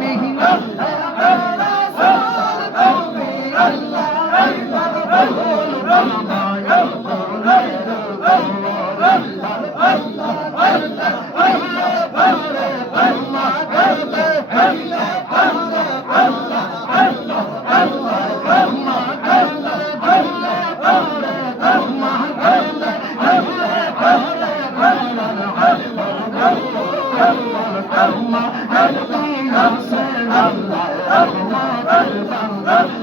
Hepinize. Allah